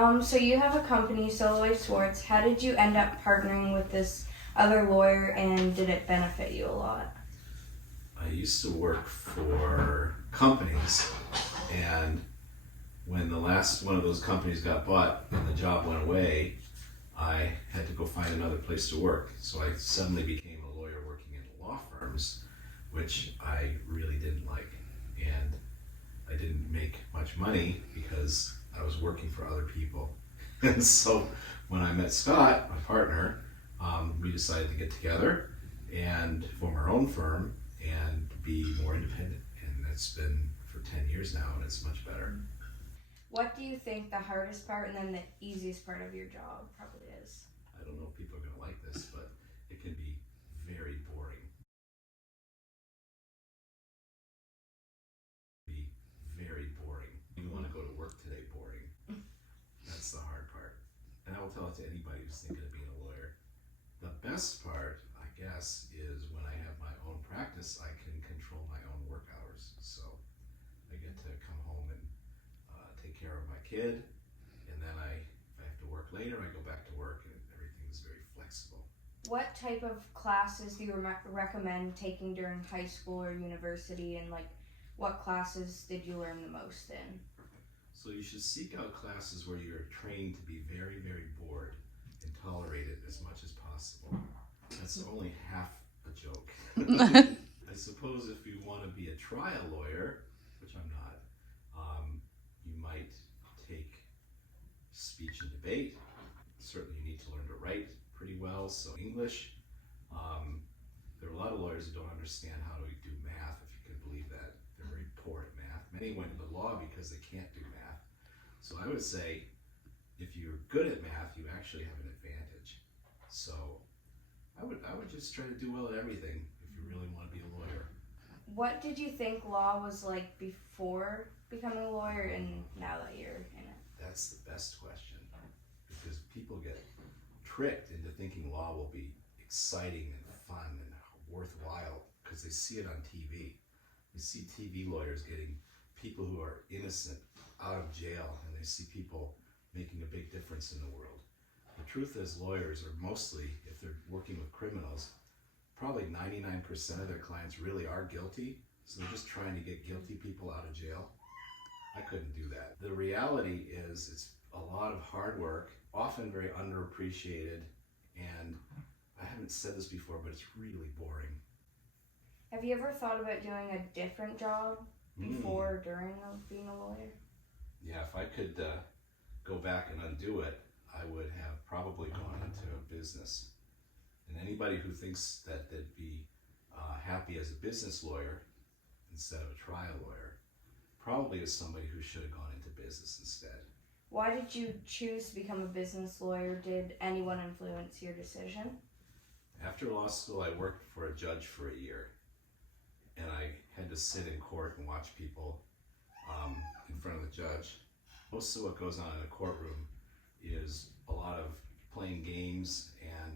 So you have a company, Solo Swartz. How did you end up partnering with this other lawyer, and did it benefit you a lot? I used to work for companies, and when the last one of those companies got bought and the job went away, I had to go find another place to work. So I suddenly became a lawyer working in law firms, which I really didn't like. And I didn't make much money because I was working for other people. And so when I met Scott, my partner, we decided to get together and form our own firm and be more independent. And that's been for 10 years now, and it's much better. What do you think the hardest part and then the easiest part of your job probably is? I don't know if people are going to like this, but it can be very boring. Be very boring. You want to go to work today, boring. That's the hard part. And I will tell it to anybody who's thinking of being a lawyer. The best part, I guess, is when I have my own practice, I can control my own work hours. So I get to come home and take care of my kid, and then if I have to work later, I go back to work, and everything is very flexible. What type of classes do you recommend taking during high school or university, and what classes did you learn the most in? So you should seek out classes where you're trained to be very, very bored and tolerate it as much as possible. That's only half a joke. I suppose if you want to be a trial lawyer, which I'm not, you might take speech and debate. Certainly you need to learn to write pretty well, so English. There are a lot of lawyers who don't understand how to do math, if you can believe that. They're very poor at math. Many went into law because they can't do math. So I would say, if you're good at math, you actually have an advantage. So I would just try to do well at everything if you really want to be a lawyer. What did you think law was like before becoming a lawyer and now that you're in it? That's the best question, because people get tricked into thinking law will be exciting and fun and worthwhile because they see it on TV. You see TV lawyers getting people who are innocent out of jail, and they see people making a big difference in the world. The truth is, lawyers are mostly, if they're working with criminals, probably 99% of their clients really are guilty, so they're just trying to get guilty people out of jail. I couldn't do that. The reality is it's a lot of hard work, often very underappreciated, and I haven't said this before, but it's really boring. Have you ever thought about doing a different job before or during being a lawyer? Yeah, if I could go back and undo it, I would have probably gone into a business. And anybody who thinks that they'd be happy as a business lawyer instead of a trial lawyer probably is somebody who should have gone into business instead. Why did you choose to become a business lawyer? Did anyone influence your decision? After law school, I worked for a judge for a year, and I had to sit in court and watch people in front of the judge. Most of what goes on in a courtroom is a lot of playing games and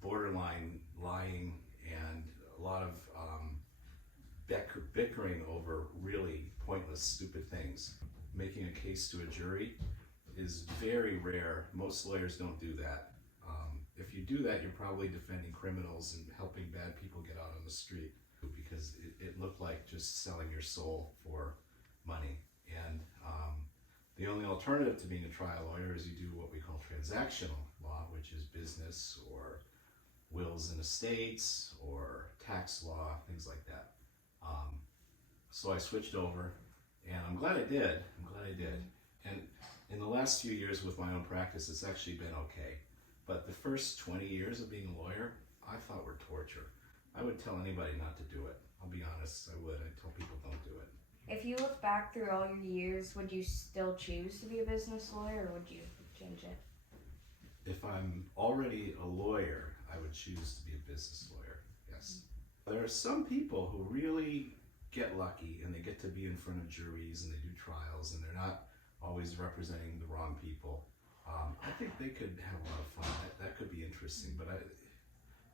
borderline lying and a lot of bickering over really pointless, stupid things. Making a case to a jury is very rare. Most lawyers don't do that. If you do that, you're probably defending criminals and helping bad people get out on the street, because it looked like just selling your soul for money. And the only alternative to being a trial lawyer is you do what we call transactional law, which is business or wills and estates or tax law, things like that. So I switched over, and I'm glad I did. And in the last few years with my own practice, it's actually been okay. But the first 20 years of being a lawyer, I thought were torture. I would tell anybody not to do it. I'll be honest, I would. I tell people don't do it. If you look back through all your years, would you still choose to be a business lawyer, or would you change it? If I'm already a lawyer, I would choose to be a business lawyer, yes. There are some people who really get lucky and they get to be in front of juries and they do trials and they're not always representing the wrong people. I think they could have a lot of fun. That could be interesting, but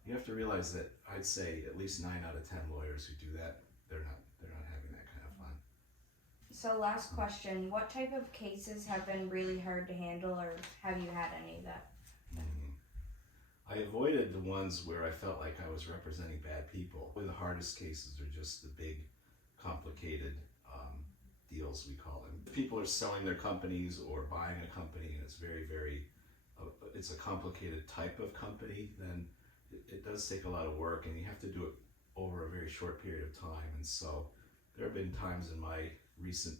you have to realize that I'd say at least 9 out of 10 lawyers who do that, they're not having that kind of fun. So last question, what type of cases have been really hard to handle, or have you had any of that? I avoided the ones where I felt like I was representing bad people. The hardest cases are just the big, complicated deals, we call them. If people are selling their companies or buying a company, and it's it's a complicated type of company, then it does take a lot of work, and you have to do it over a very short period of time. And so there have been times in my recent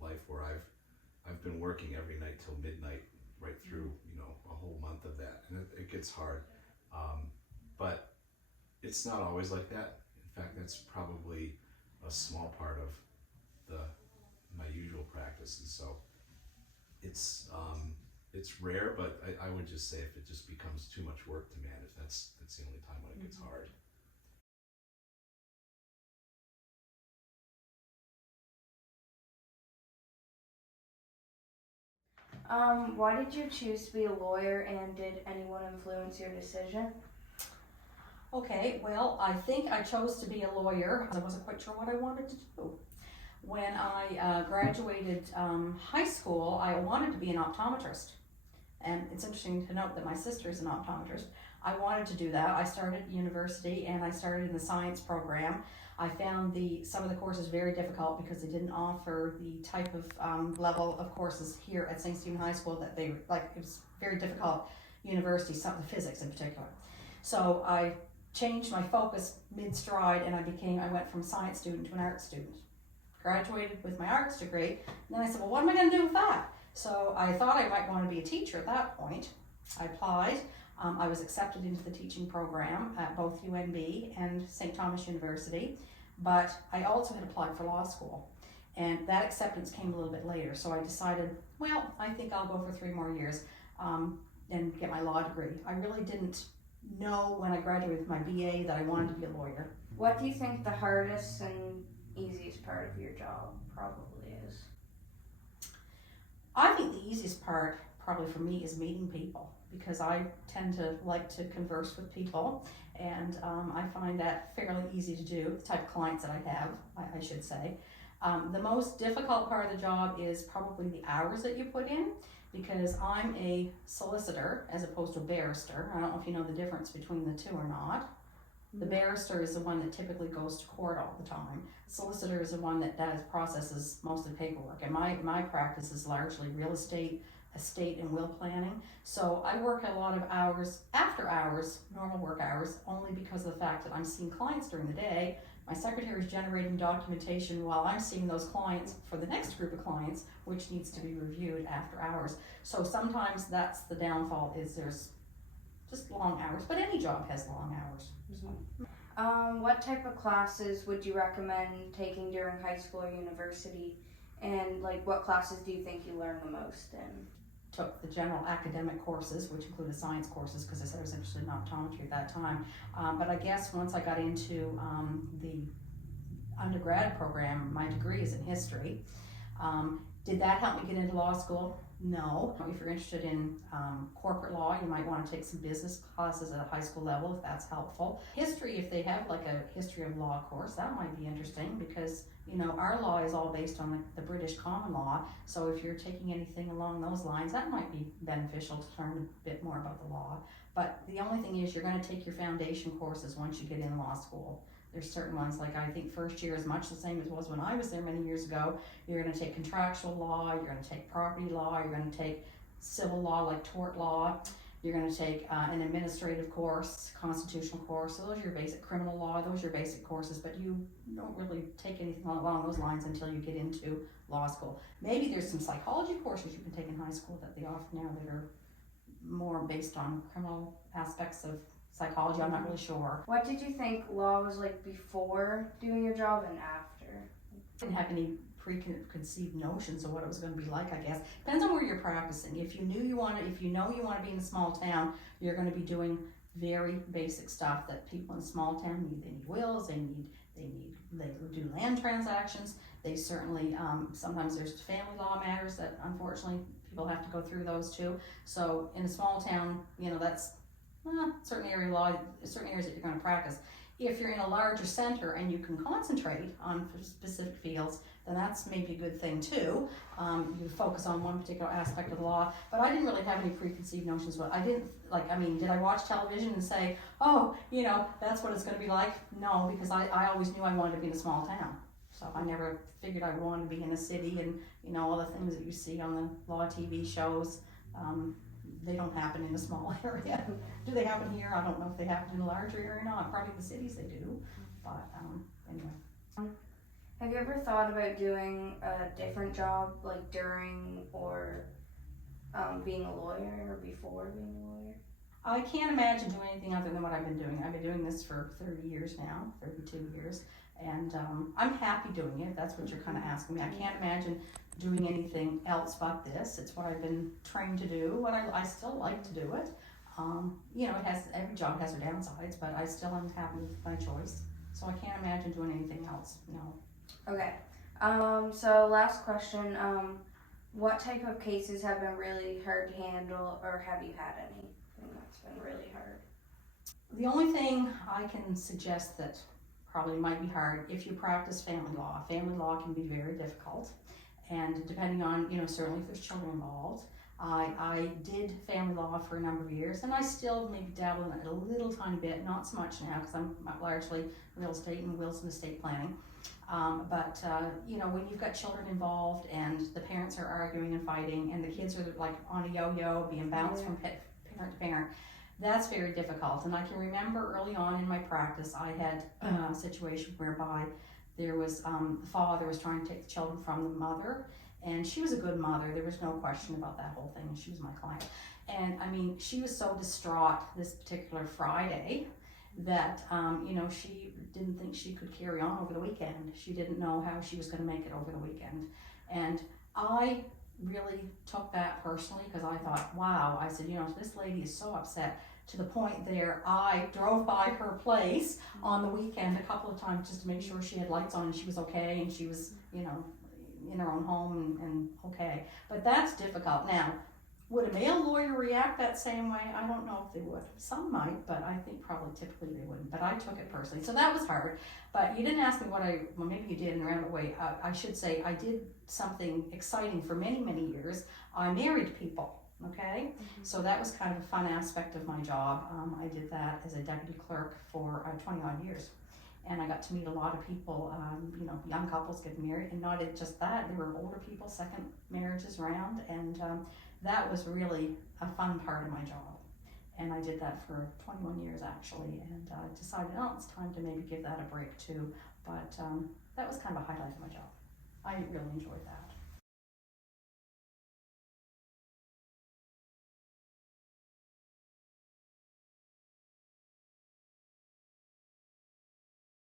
life where I've been working every night till midnight, right through a whole month of that, and it gets hard. But it's not always like that. In fact, that's probably a small part of my usual practice, and so it's rare. But I would just say if it just becomes too much work to manage, that's the only time when it gets hard. Why did you choose to be a lawyer, and did anyone influence your decision? Okay, well, I think I chose to be a lawyer. I wasn't quite sure what I wanted to do. When I graduated high school, I wanted to be an optometrist. And it's interesting to note that my sister is an optometrist. I wanted to do that. I started university and I started in the science program. I found some of the courses very difficult because they didn't offer the type of level of courses here at St. Stephen High School that it was very difficult university, some of the physics in particular. So I changed my focus mid-stride and I went from a science student to an art student. Graduated with my arts degree, and then I said, well, what am I going to do with that? So I thought I might want to be a teacher at that point. I applied. I was accepted into the teaching program at both UNB and St. Thomas University, but I also had applied for law school, and that acceptance came a little bit later. So I decided, well, I think I'll go for 3 more years and get my law degree. I really didn't know when I graduated with my BA that I wanted to be a lawyer. What do you think the hardest and easiest part of your job probably is? I think the easiest part probably for me is meeting people, because I tend to like to converse with people, and I find that fairly easy to do, the type of clients that I have, I should say. The most difficult part of the job is probably the hours that you put in, because I'm a solicitor as opposed to a barrister. I don't know if you know the difference between the two or not. The barrister is the one that typically goes to court all the time. The solicitor is the one that processes most of the paperwork. And my practice is largely real estate, estate, and will planning. So I work a lot of hours after hours, normal work hours, only because of the fact that I'm seeing clients during the day. My secretary is generating documentation while I'm seeing those clients for the next group of clients, which needs to be reviewed after hours. So sometimes that's the downfall, is there's just long hours, but any job has long hours. What type of classes would you recommend taking during high school or university, and what classes do you think you learn the most in? Took the general academic courses, which included science courses, because I said I was interested in optometry at that time. But I guess once I got into the undergrad program, my degree is in history. Did that help me get into law school? No. If you're interested in corporate law, you might want to take some business classes at a high school level if that's helpful. History, if they have a history of law course, that might be interesting, because our law is all based on the British common law. So if you're taking anything along those lines, that might be beneficial to learn a bit more about the law. But the only thing is, you're going to take your foundation courses once you get in law school. There's certain ones, I think first year is much the same as it was when I was there many years ago. You're going to take contractual law, you're going to take property law, you're going to take civil law like tort law, you're going to take an administrative course, constitutional course. So those are your basic criminal law, those are your basic courses, but you don't really take anything along those lines until you get into law school. Maybe there's some psychology courses you can take in high school that they offer now that are more based on criminal aspects of psychology. I'm not really sure. What did you think law was like before doing your job and after? I didn't have any preconceived notions of what it was going to be like, I guess. Depends on where you're practicing. If you know you want to be in a small town, you're going to be doing very basic stuff that people in a small town need. They need wills, they do land transactions. They certainly, sometimes there's family law matters that unfortunately people have to go through those too. So in a small town, that's certain areas that you're going to practice. If you're in a larger center and you can concentrate on specific fields, then that's maybe a good thing too. You focus on one particular aspect of the law, but I didn't really have any preconceived notions. What I didn't like, I mean, did I watch television and say, oh, you know, that's what it's going to be like? No, because I always knew I wanted to be in a small town. So I never figured I wanted to be in a city, and you know, all the things that you see on the law TV shows, they don't happen in a small area. Do they happen here? I don't know if they happen in a larger area or not. Probably the cities they do, but anyway. Have you ever thought about doing a different job, like during or being a lawyer or before being a lawyer? I can't imagine doing anything other than what I've been doing. I've been doing this for 30 years now, 32 years, and I'm happy doing it. That's what you're kind of asking me. I can't imagine doing anything else but this. It's what I've been trained to do, and I still like to do it. You know, every job has their downsides, but I still am happy with my choice. So I can't imagine doing anything else, no. Okay. So last question. What type of cases have been really hard to handle, or have you had anything that's been really hard? The only thing I can suggest that probably might be hard, if you practice family law can be very difficult. And depending on, you know, certainly if there's children involved. I did family law for a number of years, and I still maybe dabble in it a little tiny bit, not so much now because I'm largely real estate and wills and estate planning. But you know, when you've got children involved and the parents are arguing and fighting and the kids are like on a yo-yo being bounced from parent to parent, that's very difficult. And I can remember early on in my practice, I had a situation whereby there was the father was trying to take the children from the mother, and she was a good mother. There was no question about that whole thing. She was my client. And I mean, she was so distraught this particular Friday that, you know, she didn't think she could carry on over the weekend. She didn't know how she was going to make it over the weekend. And I really took that personally because I thought, wow, I said, you know, this lady is so upset to the point there I drove by her place on the weekend a couple of times just to make sure she had lights on and she was okay and she was, you know, in her own home and okay. But that's difficult. Now, would a male lawyer react that same way? I don't know if they would. Some might, but I think probably typically they wouldn't. But I took it personally. So that was hard. But you didn't ask me well, maybe you did in a roundabout way. I should say I did something exciting for many, many years. I married people, okay? Mm-hmm. So that was kind of a fun aspect of my job. I did that as a deputy clerk for 20 odd years. And I got to meet a lot of people, you know, young couples getting married, and not just that, there were older people, second marriages around, and that was really a fun part of my job. And I did that for 21 years actually, and decided, oh, it's time to maybe give that a break too. But that was kind of a highlight of my job. I really enjoyed that.